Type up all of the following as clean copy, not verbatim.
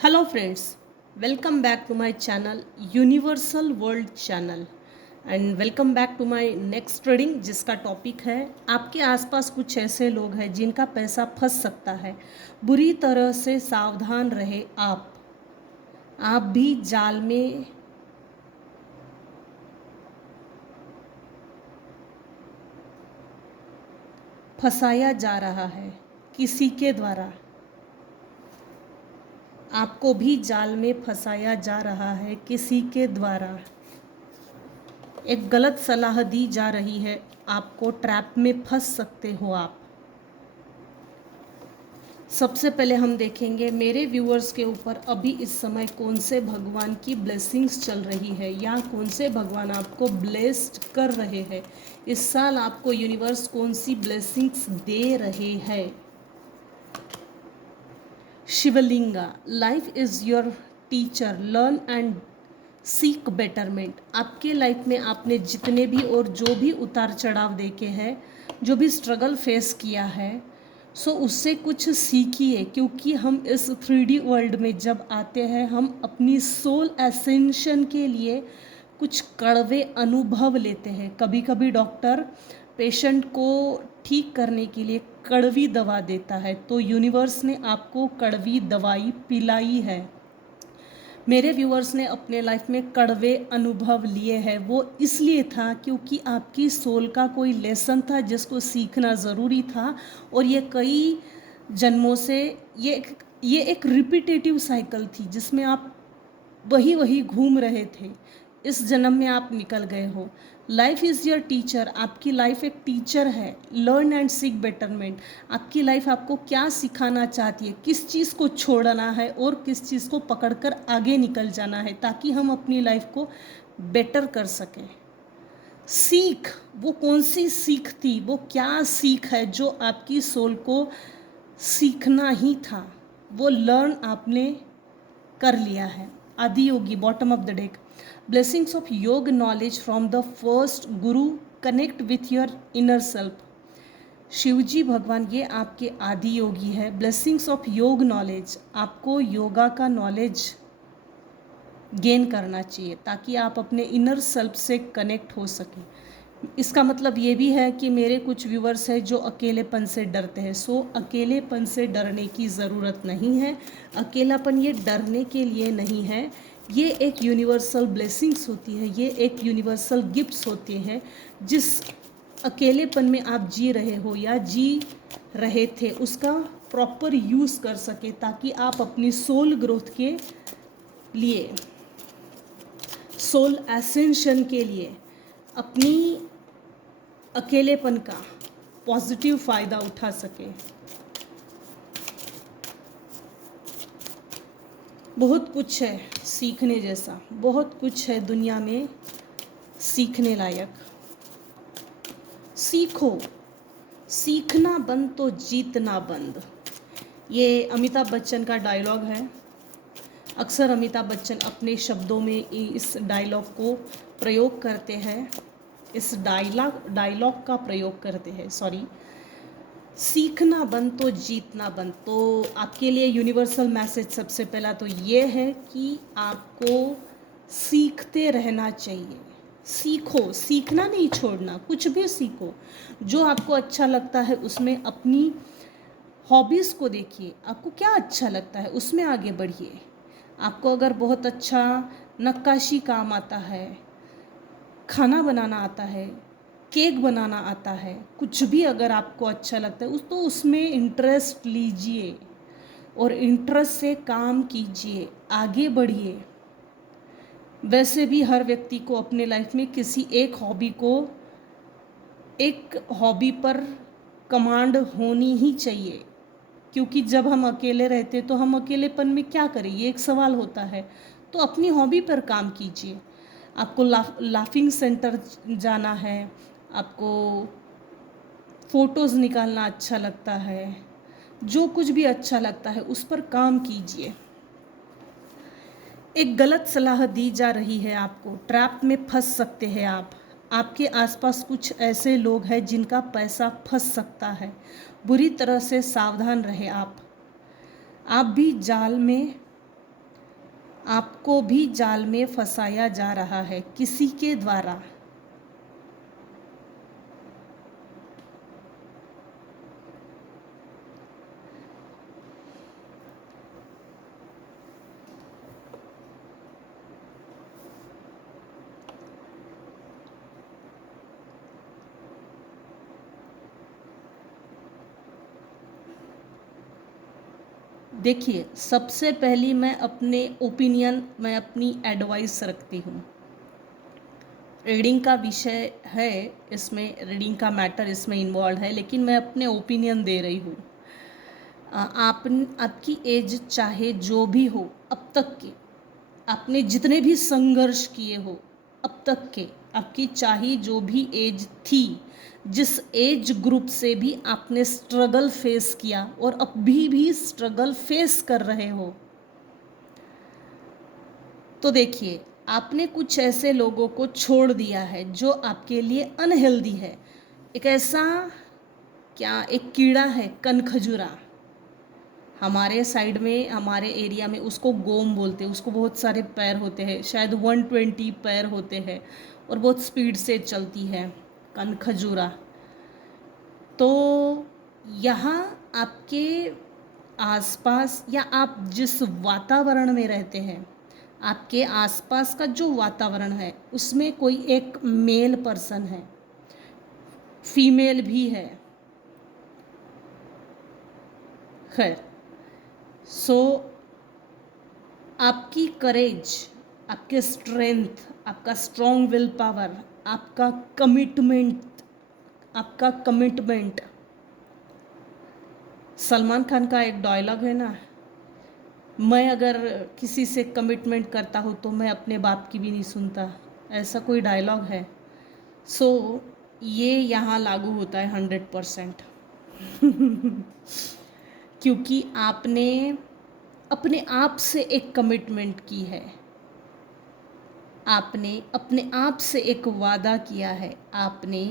Hello friends, welcome back to my channel universal world channel and welcome back to my next reading जिसका topic है आपके आसपास कुछ ऐसे लोग हैं जिनका पैसा फंस सकता है। बुरी तरह से सावधान रहे आप भी जाल में फंसाया जा रहा है किसी के द्वारा। आपको भी जाल में फंसाया जा रहा है किसी के द्वारा। एक गलत सलाह दी जा रही है आपको, ट्रैप में फंस सकते हो आप। सबसे पहले हम देखेंगे मेरे व्यूअर्स के ऊपर अभी इस समय कौन से भगवान की ब्लेसिंग्स चल रही है या कौन से भगवान आपको ब्लेस्ड कर रहे हैं। इस साल आपको यूनिवर्स कौन सी ब्लेसिंग्स दे रहे हैं। Shivalinga, life is your teacher, learn and seek betterment. आपके लाइफ में आपने जितने भी और जो भी उतार चढ़ाव देखे हैं, जो भी स्ट्रगल फेस किया है, सो उससे कुछ सीखिए। क्योंकि हम इस 3D वर्ल्ड में जब आते हैं हम अपनी सोल एसेंशन के लिए कुछ कड़वे अनुभव लेते हैं। कभी कभी डॉक्टर पेशेंट को ठीक करने के लिए कड़वी दवा देता है, तो यूनिवर्स ने आपको कड़वी दवाई पिलाई है। मेरे व्यूअर्स ने अपने लाइफ में कड़वे अनुभव लिए हैं, वो इसलिए था क्योंकि आपकी सोल का कोई लेसन था जिसको सीखना ज़रूरी था। और ये कई जन्मों से ये एक रिपीटेटिव साइकिल थी जिसमें आप वही वही घूम रहे थे। इस जन्म में आप निकल गए हो। लाइफ इज़ योर टीचर, आपकी लाइफ एक टीचर है। लर्न एंड सीक बेटरमेंट, आपकी लाइफ आपको क्या सिखाना चाहती है, किस चीज़ को छोड़ना है और किस चीज़ को पकड़कर आगे निकल जाना है ताकि हम अपनी लाइफ को बेटर कर सकें। सीख, वो कौन सी सीख थी, वो क्या सीख है जो आपकी सोल को सीखना ही था, वो लर्न आपने कर लिया है। Adi Yogi, bottom of the deck, blessings of yoga knowledge from the first guru, connect with your inner self. Shivji भगवान ये आपके आदि योगी है। ब्लेसिंग्स ऑफ योग नॉलेज, आपको योगा का नॉलेज गेन करना चाहिए ताकि आप अपने इनर सेल्फ से कनेक्ट हो सकें। इसका मतलब ये भी है कि मेरे कुछ व्यूवर्स हैं जो अकेलेपन से डरते हैं। सो अकेलेपन से डरने की ज़रूरत नहीं है। अकेलापन ये डरने के लिए नहीं है, ये एक यूनिवर्सल ब्लेसिंग्स होती है, ये एक यूनिवर्सल गिफ्ट्स होते हैं। जिस अकेलेपन में आप जी रहे हो या जी रहे थे उसका प्रॉपर यूज़ कर सके ताकि आप अपनी सोल ग्रोथ के लिए, सोल एसेंशन के लिए अपनी अकेलेपन का पॉजिटिव फ़ायदा उठा सके। बहुत कुछ है सीखने जैसा, बहुत कुछ है दुनिया में सीखने लायक। सीखो, सीखना बंद तो जीतना बंद, ये अमिताभ बच्चन का डायलॉग है। अक्सर अमिताभ बच्चन अपने शब्दों में इस डायलॉग को प्रयोग करते हैं, इस डायलॉग का प्रयोग करते हैं, सॉरी। सीखना बंद तो जीतना बंद। तो आपके लिए यूनिवर्सल मैसेज सबसे पहला तो ये है कि आपको सीखते रहना चाहिए। सीखो, सीखना नहीं छोड़ना, कुछ भी सीखो। जो आपको अच्छा लगता है उसमें अपनी हॉबीज़ को देखिए, आपको क्या अच्छा लगता है उसमें आगे बढ़िए। आपको अगर बहुत अच्छा नक्काशी काम आता है, खाना बनाना आता है, केक बनाना आता है, कुछ भी अगर आपको अच्छा लगता है तो उसमें इंटरेस्ट लीजिए और इंटरेस्ट से काम कीजिए, आगे बढ़िए। वैसे भी हर व्यक्ति को अपने लाइफ में किसी एक हॉबी पर कमांड होनी ही चाहिए। क्योंकि जब हम अकेले रहते तो हम अकेलेपन में क्या करें, ये एक सवाल होता है। तो अपनी हॉबी पर काम कीजिए। आपको लाफिंग सेंटर जाना है, आपको फ़ोटोज़ निकालना अच्छा लगता है, जो कुछ भी अच्छा लगता है उस पर काम कीजिए। एक गलत सलाह दी जा रही है आपको, ट्रैप में फंस सकते हैं आप। आपके आसपास कुछ ऐसे लोग हैं जिनका पैसा फंस सकता है। बुरी तरह से सावधान रहे आप भी जाल में आपको भी जाल में फंसाया जा रहा है किसी के द्वारा। देखिए, सबसे पहली मैं अपनी एडवाइस रखती हूँ। रीडिंग का विषय है, इसमें रीडिंग का मैटर इसमें इन्वॉल्व है, लेकिन मैं अपने ओपिनियन दे रही हूँ। आपकी एज चाहे जो भी हो, अब तक के आपने जितने भी संघर्ष किए हो अब तक के, आपकी चाहे जो भी एज थी, जिस एज ग्रुप से भी आपने स्ट्रगल फेस किया और अभी भी स्ट्रगल फेस कर रहे हो, तो देखिए, आपने कुछ ऐसे लोगों को छोड़ दिया है जो आपके लिए अनहेल्दी है। एक ऐसा एक कीड़ा है, कनखजूरा। हमारे साइड में, हमारे एरिया में उसको गोम बोलते हैं। उसको बहुत सारे पैर होते हैं, शायद 120 पैर होते हैं, और बहुत स्पीड से चलती है, कनखजूरा। तो यहाँ आपके आसपास, या आप जिस वातावरण में रहते हैं, आपके आसपास का जो वातावरण है उसमें कोई एक मेल पर्सन है, फीमेल भी है। खैर, सो आपकी करेज, आपके स्ट्रेंथ, आपका स्ट्रॉन्ग विल पावर, आपका कमिटमेंट। सलमान खान का एक डायलॉग है ना, मैं अगर किसी से कमिटमेंट करता हूँ तो मैं अपने बाप की भी नहीं सुनता, ऐसा कोई डायलॉग है। सो ये यहाँ लागू होता है 100%। क्योंकि आपने अपने आप से एक कमिटमेंट की है, आपने अपने आप से एक वादा किया है, आपने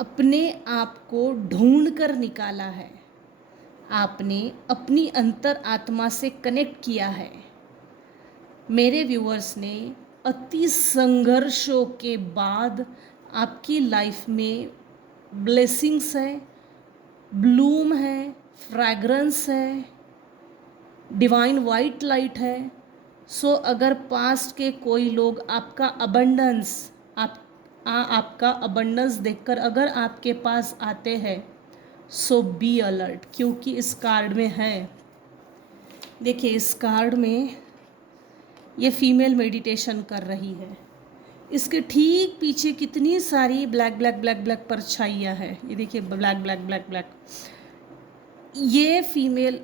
अपने आप को ढूंढ कर निकाला है, आपने अपनी अंतर आत्मा से कनेक्ट किया है। मेरे व्यूअर्स ने अति संघर्षों के बाद आपकी लाइफ में ब्लेसिंग्स है, ब्लूम है, फ्रैग्रेंस है, डिवाइन वाइट लाइट है। सो अगर पास्ट के कोई लोग आपका अबंडेंस देखकर अगर आपके पास आते हैं, सो बी अलर्ट, क्योंकि इस कार्ड में है, देखिए इस कार्ड में ये फीमेल मेडिटेशन कर रही है। इसके ठीक पीछे कितनी सारी ब्लैक ब्लैक ब्लैक ब्लैक परछाइयाँ है, ये देखिए, ब्लैक ब्लैक ब्लैक ब्लैक। ये फीमेल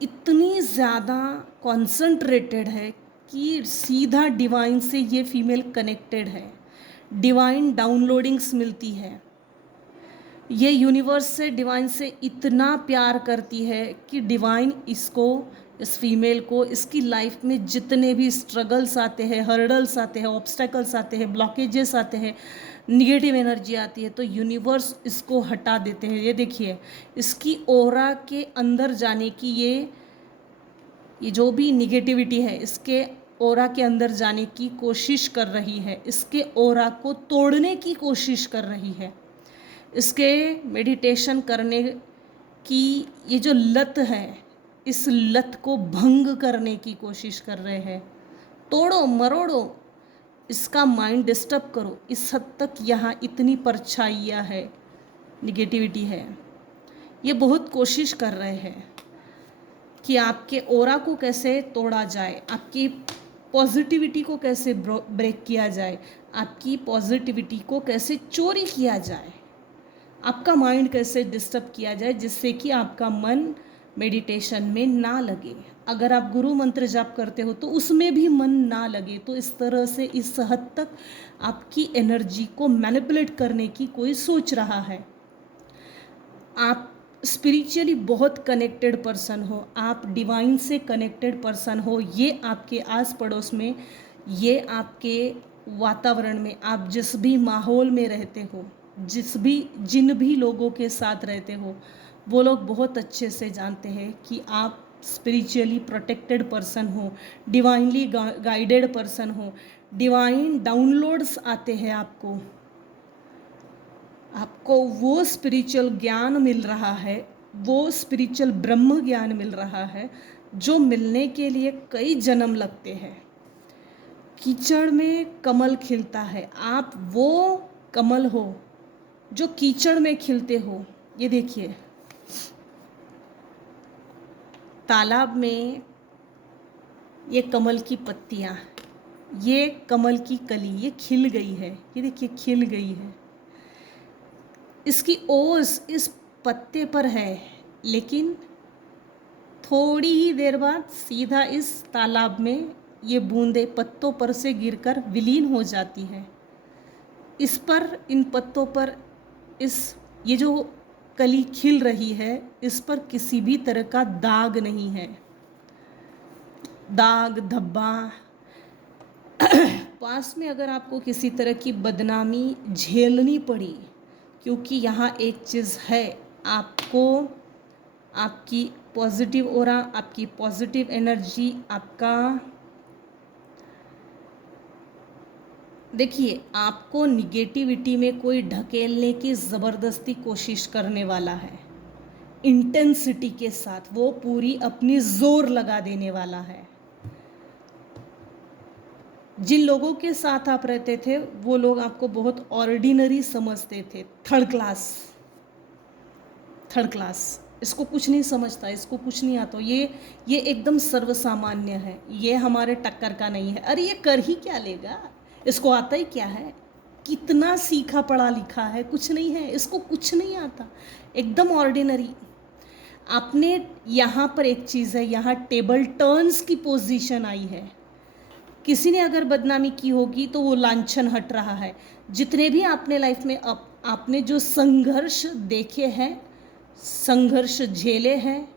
इतनी ज़्यादा कॉन्सेंट्रेटेड है कि सीधा डिवाइन से ये फीमेल कनेक्टेड है, डिवाइन डाउनलोडिंग्स मिलती है। ये यूनिवर्स से, डिवाइन से इतना प्यार करती है कि डिवाइन इस फीमेल को, इसकी लाइफ में जितने भी स्ट्रगल्स आते हैं, हर्डल्स आते हैं, ऑब्स्टेकल्स आते हैं, ब्लॉकेजेस आते हैं, निगेटिव एनर्जी आती है, तो यूनिवर्स इसको हटा देते हैं। ये देखिए, इसकी ऑरा के अंदर जाने की, ये जो भी निगेटिविटी है, इसके ऑरा के अंदर जाने की कोशिश कर रही है, इसके ऑरा को तोड़ने की कोशिश कर रही है, इसके मेडिटेशन करने की ये जो लत है, इस लत को भंग करने की कोशिश कर रहे हैं। तोड़ो मरोड़ो, इसका माइंड डिस्टर्ब करो। इस हद तक यहाँ इतनी परछाइयाँ है, निगेटिविटी है। ये बहुत कोशिश कर रहे हैं कि आपके ऑरा को कैसे तोड़ा जाए, आपकी पॉजिटिविटी को कैसे ब्रेक किया जाए, आपकी पॉजिटिविटी को कैसे चोरी किया जाए, आपका माइंड कैसे डिस्टर्ब किया जाए, जिससे कि आपका मन मेडिटेशन में ना लगे। अगर आप गुरु मंत्र जाप करते हो तो उसमें भी मन ना लगे। तो इस तरह से, इस हद तक आपकी एनर्जी को मैनिपुलेट करने की कोई सोच रहा है। आप स्पिरिचुअली बहुत कनेक्टेड पर्सन हो, आप डिवाइन से कनेक्टेड पर्सन हो, ये आपके आस पड़ोस में, ये आपके वातावरण में, आप जिस भी माहौल में रहते हो, जिन भी लोगों के साथ रहते हो, वो लोग बहुत अच्छे से जानते हैं कि आप स्पिरिचुअली प्रोटेक्टेड पर्सन हो, डिवाइनली गाइडेड पर्सन हो, डिवाइन डाउनलोड्स आते हैं आपको, आपको वो स्पिरिचुअल ज्ञान मिल रहा है, वो स्पिरिचुअल ब्रह्म ज्ञान मिल रहा है जो मिलने के लिए कई जन्म लगते हैं। कीचड़ में कमल खिलता है, आप वो कमल हो जो कीचड़ में खिलते हो। ये देखिए, तालाब में ये कमल की पत्तियाँ, ये कमल की कली, ये खिल गई है, ये देखिए खिल गई है। इसकी ओस इस पत्ते पर है, लेकिन थोड़ी ही देर बाद सीधा इस तालाब में ये बूंदें पत्तों पर से गिरकर विलीन हो जाती है। इस पर, इन पत्तों पर, ये जो कली खिल रही है, इस पर किसी भी तरह का दाग नहीं है, दाग धब्बा। पास में अगर आपको किसी तरह की बदनामी झेलनी पड़ी, क्योंकि यहाँ एक चीज़ है, आपको आपकी पॉजिटिव ऑरा, आपकी पॉजिटिव एनर्जी, आपका, देखिए आपको निगेटिविटी में कोई ढकेलने की ज़बरदस्ती कोशिश करने वाला है, इंटेंसिटी के साथ वो पूरी अपनी जोर लगा देने वाला है। जिन लोगों के साथ आप रहते थे वो लोग आपको बहुत ऑर्डिनरी समझते थे, थर्ड क्लास, इसको कुछ नहीं समझता, इसको कुछ नहीं आता, ये एकदम सर्वसामान्य है, ये हमारे टक्कर का नहीं है, अरे ये कर ही क्या लेगा, इसको आता ही क्या है, कितना सीखा पढ़ा लिखा है, कुछ नहीं है, इसको कुछ नहीं आता, एकदम ऑर्डिनरी। आपने यहाँ पर एक चीज़ है, यहाँ टेबल टर्न्स की पोजीशन आई है, किसी ने अगर बदनामी की होगी तो वो लांछन हट रहा है। जितने भी आपने लाइफ में आपने जो संघर्ष देखे हैं, संघर्ष झेले हैं,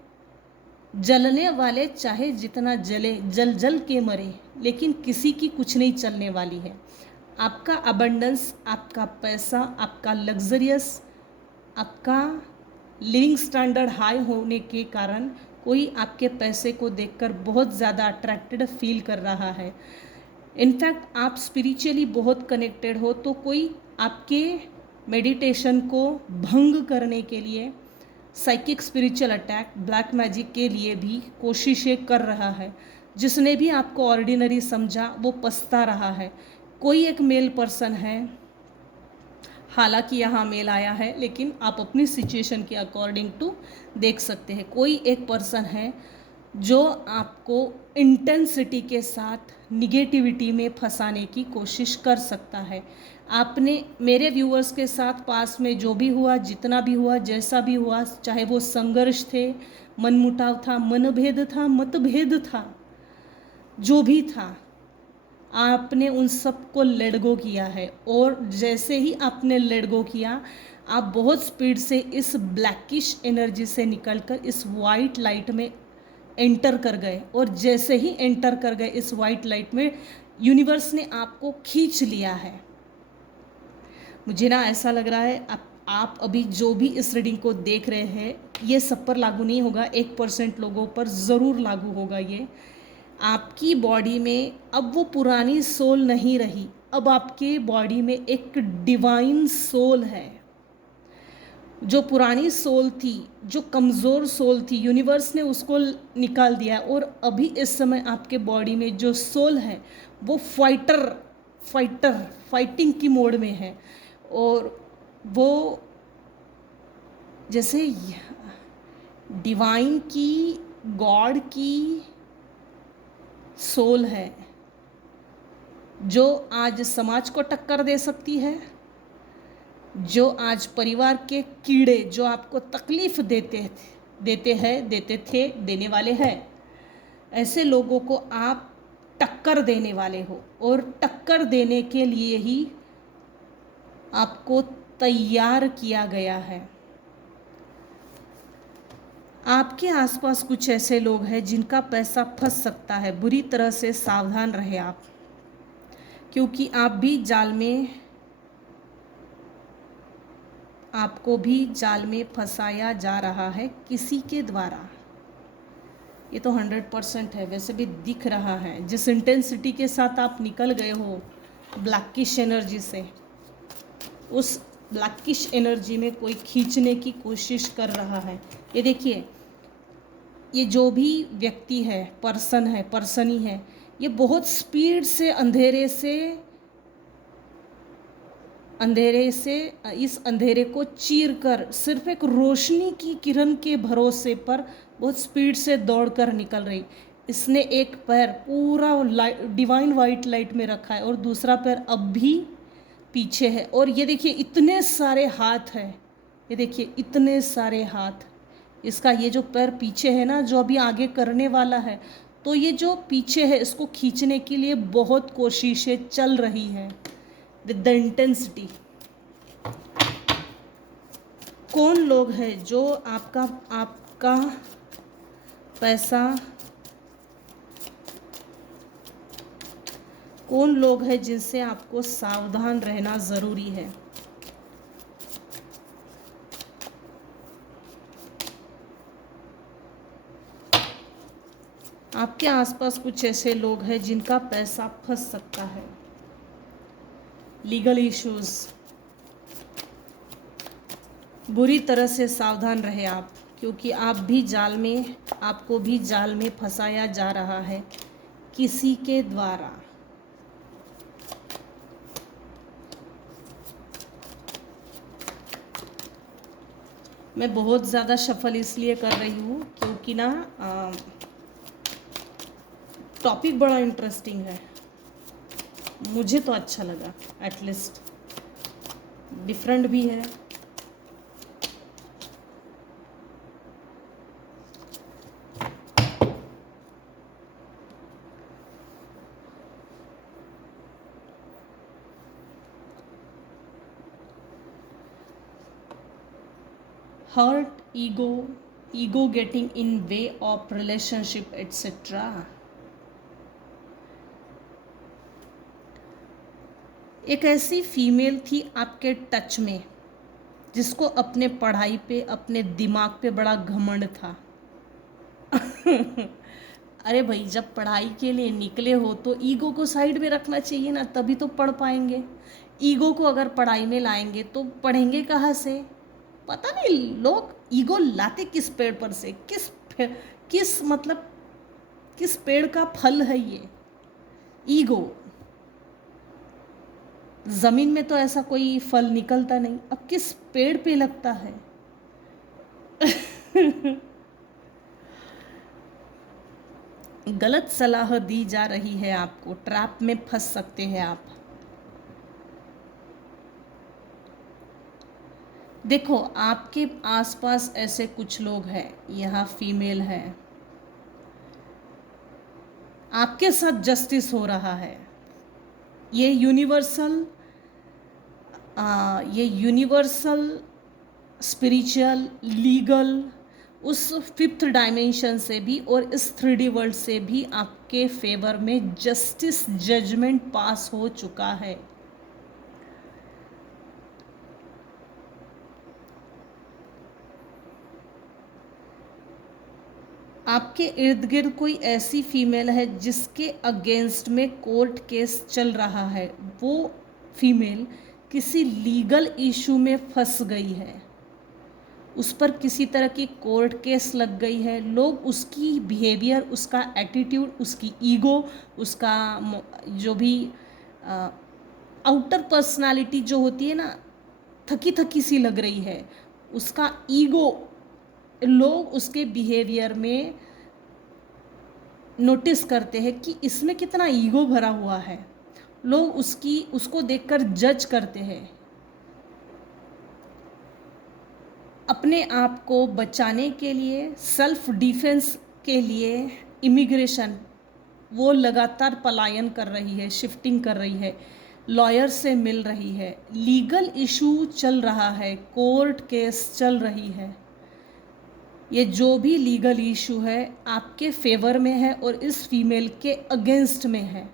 जलने वाले चाहे जितना जले, जल जल के मरे, लेकिन किसी की कुछ नहीं चलने वाली है। आपका अबंडेंस, आपका पैसा, आपका लग्जरियस, आपका लिविंग स्टैंडर्ड हाई होने के कारण कोई आपके पैसे को देखकर बहुत ज़्यादा अट्रैक्टेड फील कर रहा है। इनफैक्ट आप स्पिरिचुअली बहुत कनेक्टेड हो तो कोई आपके मेडिटेशन को भंग करने के लिए, psychic spiritual attack, black magic के लिए भी कोशिशें कर रहा है। जिसने भी आपको ऑर्डिनरी समझा वो पछता रहा है। कोई एक मेल पर्सन है, हालांकि यहाँ मेल आया है, लेकिन आप अपनी सिचुएशन के अकॉर्डिंग टू देख सकते हैं। कोई एक पर्सन है जो आपको इंटेंसिटी के साथ निगेटिविटी में फंसाने की कोशिश कर सकता है। आपने मेरे व्यूअर्स के साथ पास में जो भी हुआ, जितना भी हुआ, जैसा भी हुआ, चाहे वो संघर्ष थे, मनमुटाव था, मनभेद था, मतभेद था, जो भी था, आपने उन सब को लेट गो किया है। और जैसे ही आपने लेट गो किया, आप बहुत स्पीड से इस ब्लैकिश एनर्जी से निकलकर इस वाइट लाइट में एंटर कर गए। और जैसे ही एंटर कर गए इस वाइट लाइट में, यूनिवर्स ने आपको खींच लिया है। मुझे ना ऐसा लग रहा है आप अभी जो भी इस रीडिंग को देख रहे हैं, ये सब पर लागू नहीं होगा, 1% लोगों पर ज़रूर लागू होगा ये। आपकी बॉडी में अब वो पुरानी सोल नहीं रही, अब आपके बॉडी में एक डिवाइन सोल है। जो पुरानी सोल थी, जो कमज़ोर सोल थी, यूनिवर्स ने उसको निकाल दिया। और अभी इस समय आपके बॉडी में जो सोल है वो फाइटिंग की मोड में है। और वो जैसे डिवाइन की, गॉड की सोल है, जो आज समाज को टक्कर दे सकती है, जो आज परिवार के कीड़े जो आपको तकलीफ देते थे, देने वाले हैं, ऐसे लोगों को आप टक्कर देने वाले हो। और टक्कर देने के लिए ही आपको तैयार किया गया है। आपके आसपास कुछ ऐसे लोग हैं जिनका पैसा फंस सकता है, बुरी तरह से सावधान रहे आप, क्योंकि आपको भी जाल में फंसाया जा रहा है किसी के द्वारा। ये तो 100% है, वैसे भी दिख रहा है जिस इंटेंसिटी के साथ आप निकल गए हो ब्लैकिश एनर्जी से, उस ब्लैकिश एनर्जी में कोई खींचने की कोशिश कर रहा है। ये देखिए, ये जो भी व्यक्ति है, पर्सन ही है, ये बहुत स्पीड से अंधेरे से इस अंधेरे को चीर कर सिर्फ एक रोशनी की किरण के भरोसे पर बहुत स्पीड से दौड़कर निकल रही। इसने एक पैर पूरा डिवाइन वाइट लाइट में रखा है और दूसरा पैर अब भी पीछे है। और ये देखिए इतने सारे हाथ हैं, ये देखिए इतने सारे हाथ। इसका ये जो पैर पीछे है ना, जो अभी आगे करने वाला है, तो ये जो पीछे है इसको खींचने के लिए बहुत कोशिशें चल रही हैं विद द इंटेंसिटी। कौन लोग हैं जो आपका पैसा, कौन लोग हैं जिनसे आपको सावधान रहना ज़रूरी है? आपके आसपास कुछ ऐसे लोग हैं जिनका पैसा फंस सकता है। लीगल इश्यूज, बुरी तरह से सावधान रहे आप, क्योंकि आपको भी जाल में फंसाया जा रहा है किसी के द्वारा। मैं बहुत ज़्यादा शफल इसलिए कर रही हूँ क्योंकि ना टॉपिक बड़ा इंटरेस्टिंग है, मुझे तो अच्छा लगा, एटलीस्ट डिफरेंट भी है। Hurt, ego getting in way of relationship etc. एक ऐसी फीमेल थी आपके टच में जिसको अपने पढ़ाई पे, अपने दिमाग पे बड़ा घमंड था। अरे भाई, जब पढ़ाई के लिए निकले हो तो ईगो को साइड में रखना चाहिए ना, तभी तो पढ़ पाएंगे। ईगो को अगर पढ़ाई में लाएंगे तो पढ़ेंगे कहाँ से? पता नहीं लोग ईगो लाते किस पेड़ पर से, किस मतलब किस पेड़ का फल है ये ईगो? ज़मीन में तो ऐसा कोई फल निकलता नहीं, अब किस पेड़ पे लगता है? गलत सलाह दी जा रही है आपको, ट्रैप में फंस सकते हैं आप। देखो, आपके आसपास ऐसे कुछ लोग हैं, यहाँ फीमेल है, आपके साथ जस्टिस हो रहा है। ये यूनिवर्सल स्पिरिचुअल, लीगल, उस फिफ्थ डायमेंशन से भी और इस 3D वर्ल्ड से भी आपके फेवर में जस्टिस जजमेंट पास हो चुका है। आपके इर्द गिर्द कोई ऐसी फीमेल है जिसके अगेंस्ट में कोर्ट केस चल रहा है। वो फीमेल किसी लीगल इशू में फंस गई है, उस पर किसी तरह की कोर्ट केस लग गई है। लोग उसकी बिहेवियर, उसका एटीट्यूड, उसकी ईगो, उसका जो भी आउटर पर्सनालिटी जो होती है ना, थकी थकी सी लग रही है, उसका ईगो लोग उसके बिहेवियर में नोटिस करते हैं कि इसमें कितना ईगो भरा हुआ है। लोग उसको देखकर जज करते हैं। अपने आप को बचाने के लिए, सेल्फ डिफेंस के लिए इमिग्रेशन वो लगातार पलायन कर रही है, शिफ्टिंग कर रही है, लॉयर से मिल रही है, लीगल इशू चल रहा है, कोर्ट केस चल रही है। ये जो भी लीगल इशू है आपके फेवर में है और इस फीमेल के अगेंस्ट में है।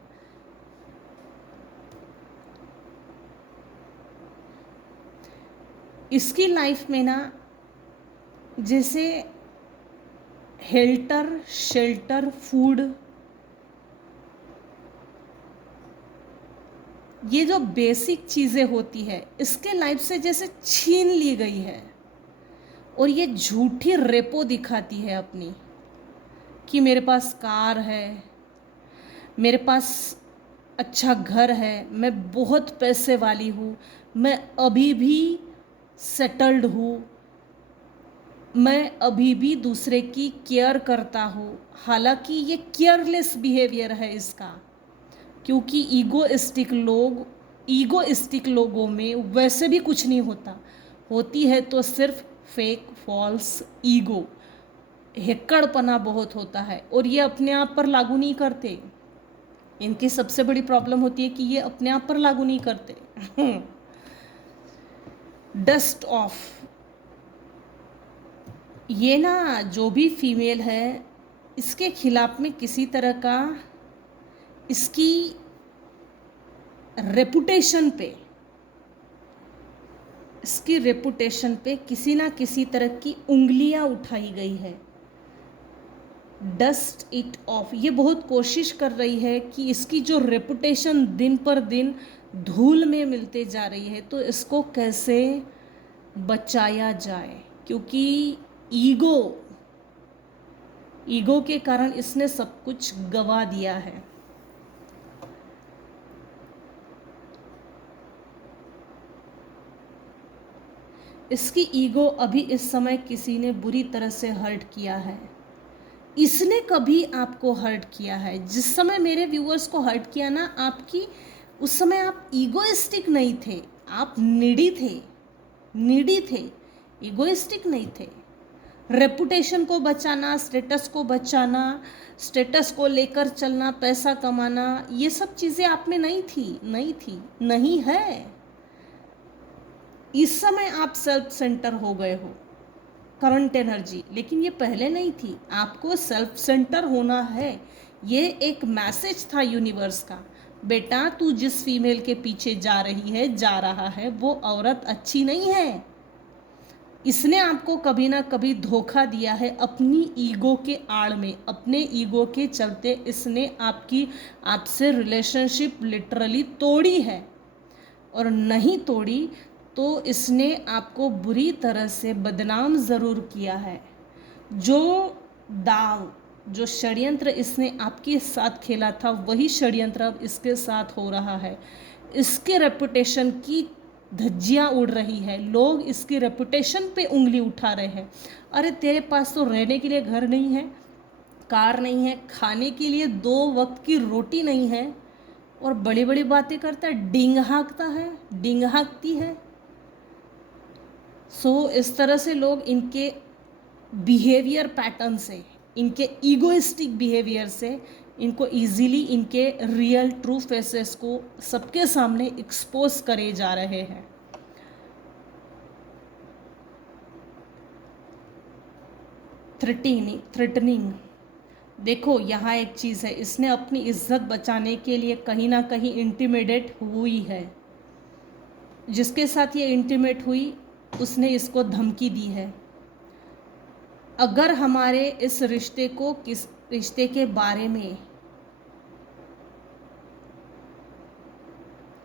इसकी लाइफ में ना, जैसे हेल्टर, शेल्टर, फूड, ये जो बेसिक चीज़ें होती है इसके लाइफ से जैसे छीन ली गई है, और ये झूठी रेपो दिखाती है अपनी कि मेरे पास कार है, मेरे पास अच्छा घर है, मैं बहुत पैसे वाली हूँ, मैं अभी भी सेटल्ड हूँ, मैं अभी भी दूसरे की केयर करता हूँ। हालांकि ये केयरलेस बिहेवियर है इसका, क्योंकि ईगोइस्टिक लोगों में वैसे भी कुछ नहीं होता, होती है तो सिर्फ फेक फॉल्स ईगो, हेक्कड़पना बहुत होता है, और ये अपने आप पर लागू नहीं करते। इनकी सबसे बड़ी प्रॉब्लम होती है कि ये अपने आप पर लागू नहीं करते। डस्ट ऑफ, ये ना जो भी फीमेल है इसके खिलाफ में किसी तरह का इसकी रेपुटेशन पे, इसकी रेपुटेशन पे किसी ना किसी तरह की उंगलियां उठाई गई है। डस्ट इट ऑफ, ये बहुत कोशिश कर रही है कि इसकी जो रेपुटेशन दिन पर दिन धूल में मिलते जा रही है, तो इसको कैसे बचाया जाए, क्योंकि ईगो ईगो के कारण इसने सब कुछ गवा दिया है। इसकी ईगो अभी इस समय किसी ने बुरी तरह से हर्ट किया है। इसने कभी आपको हर्ट किया है, जिस समय मेरे व्यूअर्स को हर्ट किया ना आपकी, उस समय आप ईगोइस्टिक नहीं थे, आप नीडी थे, ईगोइस्टिक नहीं थे। रेपुटेशन को बचाना, स्टेटस को बचाना, स्टेटस को लेकर चलना, पैसा कमाना, ये सब चीज़ें आप में नहीं है। इस समय आप सेल्फ सेंटर हो गए हो, करंट एनर्जी, लेकिन ये पहले नहीं थी। आपको सेल्फ सेंटर होना है, ये एक मैसेज था यूनिवर्स का, बेटा तू जिस फीमेल के पीछे जा रहा है वो औरत अच्छी नहीं है। इसने आपको कभी ना कभी धोखा दिया है अपनी ईगो के आड़ में, अपने ईगो के चलते इसने आपसे रिलेशनशिप लिटरली तोड़ी है, और नहीं तोड़ी तो इसने आपको बुरी तरह से बदनाम ज़रूर किया है। जो दाव, जो षड्यंत्र इसने आपके साथ खेला था, वही षड्यंत्र अब इसके साथ हो रहा है। इसके रेपुटेशन की धज्जियाँ उड़ रही है, लोग इसकी रेपुटेशन पे उंगली उठा रहे हैं। अरे तेरे पास तो रहने के लिए घर नहीं है, कार नहीं है, खाने के लिए 2 वक्त की रोटी नहीं है, और बड़ी बड़ी बातें करता है, डिंग हाँकती है। इस तरह से लोग इनके बिहेवियर पैटर्न से, इनके ईगोइस्टिक बिहेवियर से इनको इजीली इनके रियल ट्रू फेसेस को सबके सामने एक्सपोज करे जा रहे हैं। थ्रेटनिंग, देखो यहाँ एक चीज़ है, इसने अपनी इज्जत बचाने के लिए कहीं ना कहीं इंटिमिडेट हुई है। जिसके साथ ये इंटिमेट हुई उसने इसको धमकी दी है, अगर हमारे इस रिश्ते के बारे में,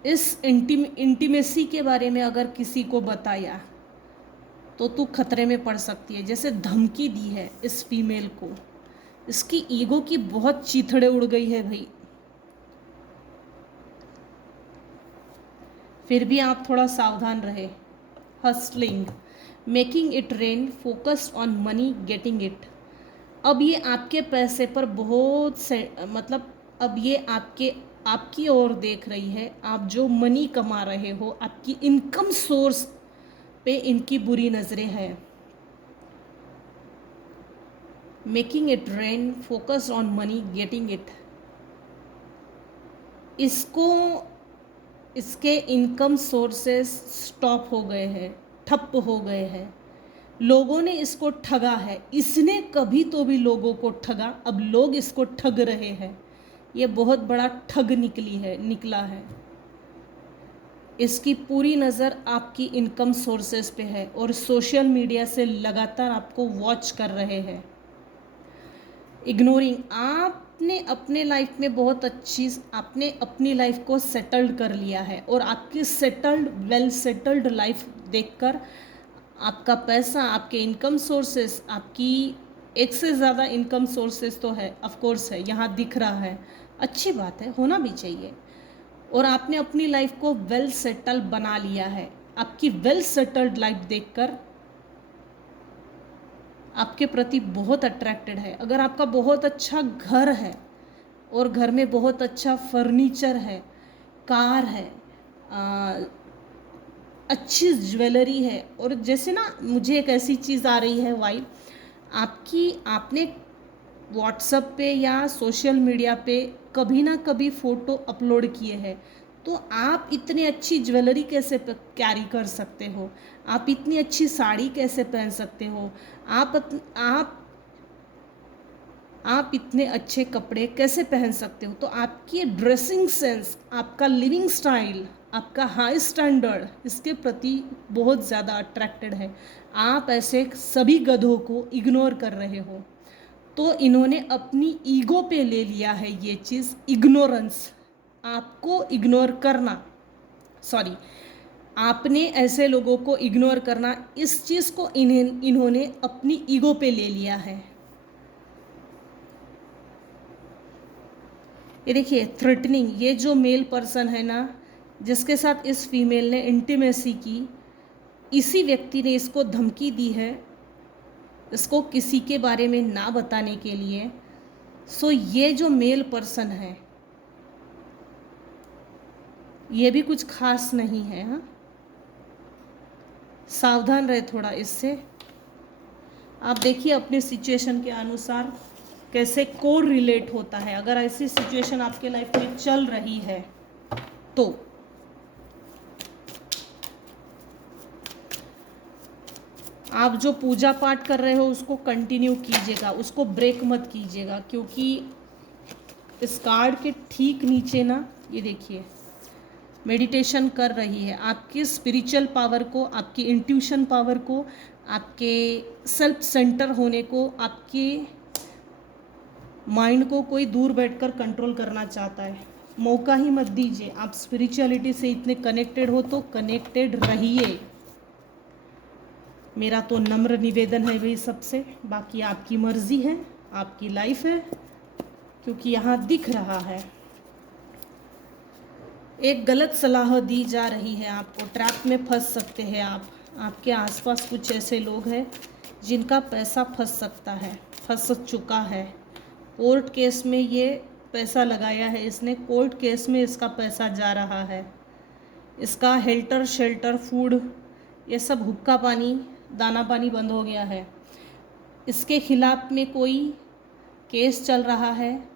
इस इंटीमेसी के बारे में अगर किसी को बताया तो तू खतरे में पड़ सकती है, जैसे धमकी दी है इस फीमेल को। इसकी ईगो की बहुत चीथड़े उड़ गई है भाई। फिर भी आप थोड़ा सावधान रहे। Hustling, making it rain, focused on money, getting it. अब ये आपके पैसे पर बहुत से मतलब अब ये आपकी ओर देख रही है। आप जो मनी कमा रहे हो, आपकी इनकम सोर्स पे इनकी बुरी नज़रें हैं। Making it rain, focus on money, getting it. इसके इनकम सोर्सेस स्टॉप हो गए हैं, ठप हो गए हैं। लोगों ने इसको ठगा है, इसने कभी तो भी लोगों को ठगा, अब लोग इसको ठग रहे हैं। ये बहुत बड़ा ठग निकला है। इसकी पूरी नज़र आपकी इनकम सोर्सेस पे है, और सोशल मीडिया से लगातार आपको वॉच कर रहे हैं। इग्नोरिंग, आपने अपने लाइफ में बहुत अच्छी, आपने अपनी लाइफ को सेटल्ड कर लिया है और आपकी सेटल्ड, वेल सेटल्ड लाइफ देखकर आपका पैसा, आपके इनकम सोर्सेस, आपकी एक से ज़्यादा इनकम सोर्सेस तो है, ऑफ कोर्स है, यहाँ दिख रहा है, अच्छी बात है, होना भी चाहिए। और आपने अपनी लाइफ को वेल सेटल बना लिया है। आपकी वेल सेटल्ड लाइफ देखकर आपके प्रति बहुत अट्रैक्टेड है। अगर आपका बहुत अच्छा घर है और घर में बहुत अच्छा फर्नीचर है, कार है, अच्छी ज्वेलरी है, और जैसे ना मुझे एक ऐसी चीज़ आ रही है वाइब, आपने व्हाट्सएप पे या सोशल मीडिया पे कभी ना कभी फ़ोटो अपलोड किए हैं, तो आप इतनी अच्छी ज्वेलरी कैसे कैरी कर सकते हो, आप इतनी अच्छी साड़ी कैसे पहन सकते हो, आप इतने अच्छे कपड़े कैसे पहन सकते हो। तो आपकी ड्रेसिंग सेंस, आपका लिविंग स्टाइल, आपका हाई स्टैंडर्ड इसके प्रति बहुत ज़्यादा अट्रैक्टेड है। आप ऐसे सभी गधों को इग्नोर कर रहे हो। तो इन्होंने अपनी ईगो पे ले लिया है ये चीज़, इग्नोरेंस, आपको इग्नोर करना, सॉरी, आपने ऐसे लोगों को इग्नोर करना, इस चीज़ को इन्होंने अपनी ईगो पे ले लिया है। ये देखिए थ्रेटनिंग, ये जो मेल पर्सन है ना, जिसके साथ इस फीमेल ने इंटीमेसी की, इसी व्यक्ति ने इसको धमकी दी है, इसको किसी के बारे में ना बताने के लिए। सो ये जो मेल पर्सन है ये भी कुछ खास नहीं है। हाँ, सावधान रहे थोड़ा इससे। आप देखिए अपने सिचुएशन के अनुसार कैसे को रिलेट होता है। अगर ऐसी सिचुएशन आपके लाइफ में चल रही है तो आप जो पूजा पाठ कर रहे हो उसको कंटिन्यू कीजिएगा, उसको ब्रेक मत कीजिएगा, क्योंकि इस कार्ड के ठीक नीचे ना ये देखिए मेडिटेशन कर रही है। आपकी स्पिरिचुअल पावर को, आपकी इंट्यूशन पावर को, आपके सेल्फ सेंटर होने को, आपके माइंड को कोई दूर बैठकर कंट्रोल करना चाहता है। मौका ही मत दीजिए। आप स्पिरिचुअलिटी से इतने कनेक्टेड हो तो कनेक्टेड रहिए, मेरा तो नम्र निवेदन है भाई सबसे। बाकी आपकी मर्जी है, आपकी लाइफ है, क्योंकि यहाँ दिख रहा है एक गलत सलाह दी जा रही है आपको, ट्रैप में फंस सकते हैं आप। आपके आसपास कुछ ऐसे लोग हैं जिनका पैसा फंस सकता है, फंस चुका है। कोर्ट केस में ये पैसा लगाया है इसने, कोर्ट केस में इसका पैसा जा रहा है। इसका हेल्टर शेल्टर फूड ये सब, हुक्का पानी दाना पानी बंद हो गया है। इसके खिलाफ में कोई केस चल रहा है।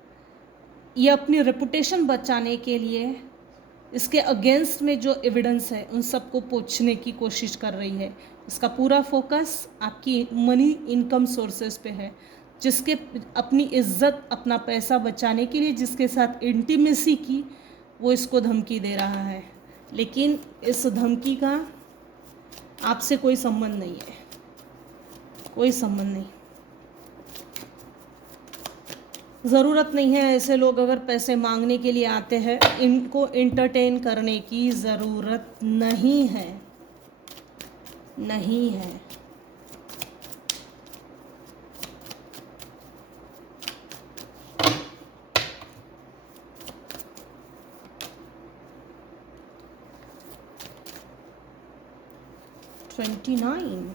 ये अपनी रेपुटेशन बचाने के लिए इसके अगेंस्ट में जो एविडेंस है उन सबको पोंछने की कोशिश कर रही है। इसका पूरा फोकस आपकी मनी इनकम सोर्सेस पे है। जिसके अपनी इज्जत, अपना पैसा बचाने के लिए जिसके साथ इंटीमेसी की, वो इसको धमकी दे रहा है। लेकिन इस धमकी का आपसे कोई संबंध नहीं है, कोई संबंध नहीं। ज़रूरत नहीं है ऐसे लोग अगर पैसे मांगने के लिए आते हैं, इनको एंटरटेन करने की ज़रूरत नहीं है, नहीं है। ट्वेंटी 29।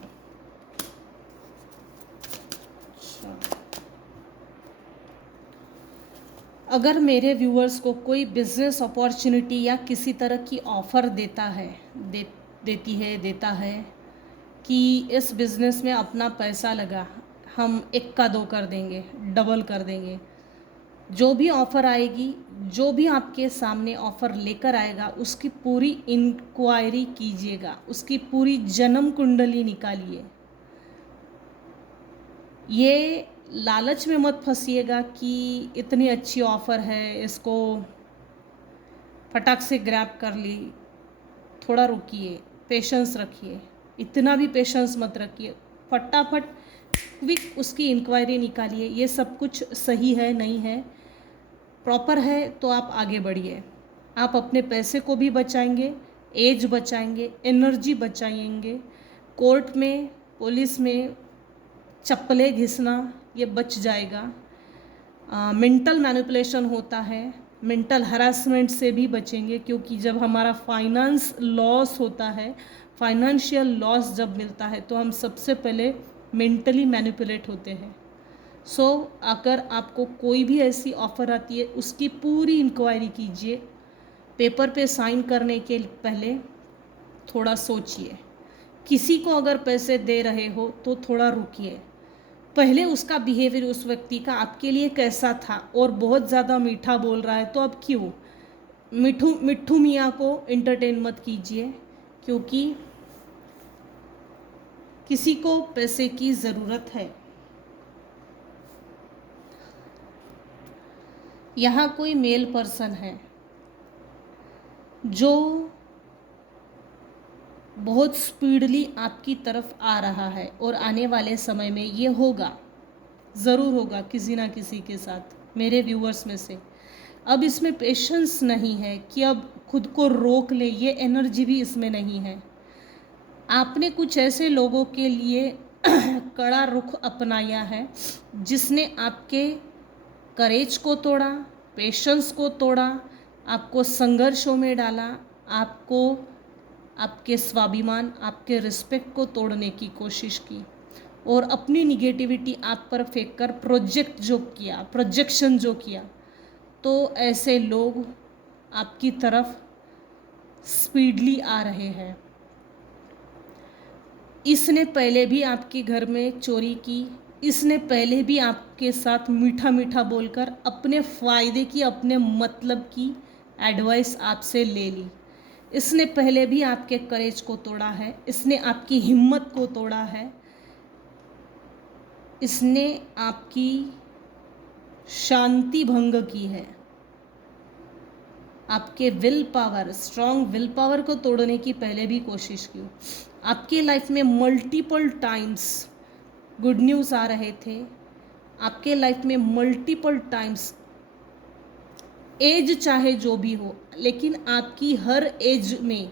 अगर मेरे व्यूअर्स को कोई बिजनेस अपॉर्चुनिटी या किसी तरह की ऑफ़र देता है कि इस बिज़नेस में अपना पैसा लगा, हम इक्का दो कर देंगे, डबल कर देंगे, जो भी ऑफ़र आएगी, जो भी आपके सामने ऑफ़र लेकर आएगा, उसकी पूरी इंक्वायरी कीजिएगा, उसकी पूरी जन्म कुंडली निकालिए। ये लालच में मत फंसिएगा कि इतनी अच्छी ऑफ़र है, इसको फटाक से ग्रैब कर ली। थोड़ा रुकिए, पेशेंस रखिए, इतना भी पेशेंस मत रखिए। फटाफट क्विक उसकी इंक्वायरी निकालिए, ये सब कुछ सही है नहीं है, प्रॉपर है तो आप आगे बढ़िए। आप अपने पैसे को भी बचाएंगे, एज बचाएंगे, एनर्जी बचाएंगे। कोर्ट में, पुलिस में चप्पलें घिसना ये बच जाएगा। मेंटल मैनिपुलेशन होता है, मेंटल हरासमेंट से भी बचेंगे, क्योंकि जब हमारा फाइनेंस लॉस होता है, फाइनेंशियल लॉस जब मिलता है तो हम सबसे पहले मेंटली मैनिपुलेट होते हैं। सो अगर आपको कोई भी ऐसी ऑफ़र आती है उसकी पूरी इंक्वायरी कीजिए। पेपर पे साइन करने के पहले थोड़ा सोचिए। किसी को अगर पैसे दे रहे हो तो थोड़ा रुकिए, पहले उसका बिहेवियर उस व्यक्ति का आपके लिए कैसा था, और बहुत ज़्यादा मीठा बोल रहा है तो अब क्यों, मिट्ठू मियाँ को एंटरटेन मत कीजिए, क्योंकि किसी को पैसे की ज़रूरत है। यहाँ कोई मेल पर्सन है जो बहुत स्पीडली आपकी तरफ आ रहा है, और आने वाले समय में ये होगा, ज़रूर होगा किसी ना किसी के साथ, मेरे व्यूअर्स में से। अब इसमें पेशेंस नहीं है कि अब खुद को रोक ले, ये एनर्जी भी इसमें नहीं है। आपने कुछ ऐसे लोगों के लिए कड़ा रुख अपनाया है जिसने आपके करेज को तोड़ा, पेशेंस को तोड़ा, आपको संघर्षों में डाला, आपको आपके स्वाभिमान, आपके रिस्पेक्ट को तोड़ने की कोशिश की, और अपनी निगेटिविटी आप पर फेंक कर प्रोजेक्शन जो किया, तो ऐसे लोग आपकी तरफ स्पीडली आ रहे हैं। इसने पहले भी आपके घर में चोरी की, इसने पहले भी आपके साथ मीठा मीठा बोलकर अपने फ़ायदे की, अपने मतलब की एडवाइस आपसे ले ली। इसने पहले भी आपके करेज को तोड़ा है, इसने आपकी हिम्मत को तोड़ा है, इसने आपकी शांति भंग की है। आपके will power, strong will power को तोड़ने की पहले भी कोशिश की। आपके लाइफ में मल्टीपल टाइम्स गुड न्यूज़ आ रहे थे, आपके लाइफ में मल्टीपल टाइम्स, एज चाहे जो भी हो, लेकिन आपकी हर एज में,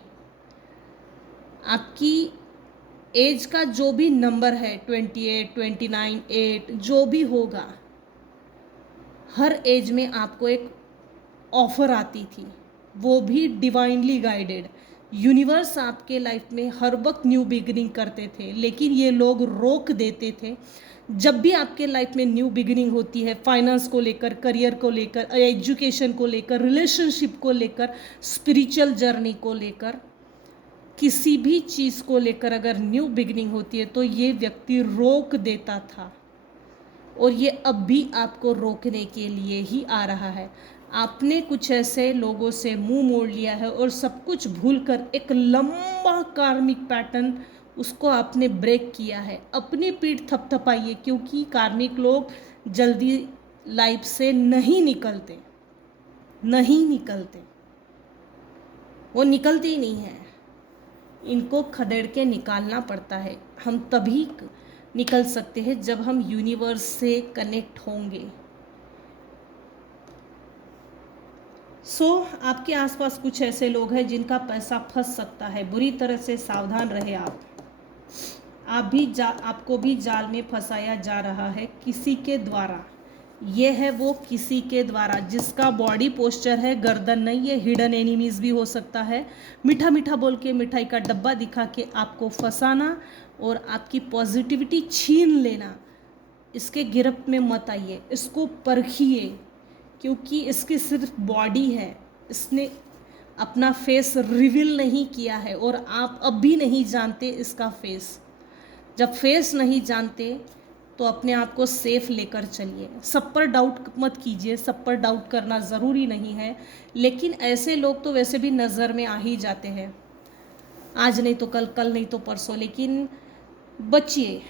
आपकी एज का जो भी नंबर है 28, 29, 8 जो भी होगा, हर एज में आपको एक ऑफ़र आती थी, वो भी डिवाइनली गाइडेड। यूनिवर्स आपके लाइफ में हर वक्त न्यू बिगिनिंग करते थे, लेकिन ये लोग रोक देते थे। जब भी आपके लाइफ में न्यू बिगिनिंग होती है, फाइनेंस को लेकर, करियर को लेकर, एजुकेशन को लेकर, रिलेशनशिप को लेकर, स्पिरिचुअल जर्नी को लेकर, किसी भी चीज़ को लेकर अगर न्यू बिगिनिंग होती है तो ये व्यक्ति रोक देता था, और ये अब भी आपको रोकने के लिए ही आ रहा है। आपने कुछ ऐसे लोगों से मुंह मोड़ लिया है और सब कुछ भूलकर एक लंबा कार्मिक पैटर्न उसको आपने ब्रेक किया है। अपनी पीठ थपथपाइए, क्योंकि कार्मिक लोग जल्दी लाइफ से नहीं निकलते, वो निकलते ही नहीं हैं, इनको खदेड़ के निकालना पड़ता है। हम तभी निकल सकते हैं जब हम यूनिवर्स से कनेक्ट होंगे। आपके आसपास कुछ ऐसे लोग हैं जिनका पैसा फंस सकता है, बुरी तरह से सावधान रहे आपको भी जाल में फंसाया जा रहा है किसी के द्वारा। ये है वो किसी के द्वारा जिसका बॉडी पोस्चर है गर्दन नहीं, ये हिडन एनिमीज भी हो सकता है। मीठा मीठा बोल के, मिठाई का डब्बा दिखा के आपको फंसाना और आपकी पॉजिटिविटी छीन लेना, इसके गिरफ्त में मत आइए, इसको परखिए, क्योंकि इसकी सिर्फ बॉडी है, इसने अपना फेस रिवील नहीं किया है, और आप अब भी नहीं जानते इसका फेस। जब फेस नहीं जानते तो अपने आप को सेफ लेकर चलिए। सब पर डाउट मत कीजिए, सब पर डाउट करना ज़रूरी नहीं है, लेकिन ऐसे लोग तो वैसे भी नज़र में आ ही जाते हैं, आज नहीं तो कल, कल नहीं तो परसों, लेकिन बचिए।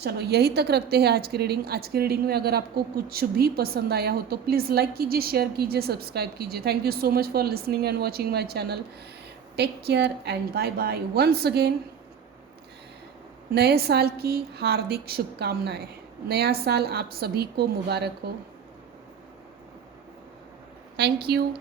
चलो यही तक रखते हैं आज की रीडिंग। आज की रीडिंग में अगर आपको कुछ भी पसंद आया हो तो प्लीज़ लाइक कीजिए, शेयर कीजिए, सब्सक्राइब कीजिए। Thank you so much for listening and watching my channel. Take care and bye bye once again. नए साल की हार्दिक शुभकामनाएं। नया साल आप सभी को मुबारक हो। Thank you.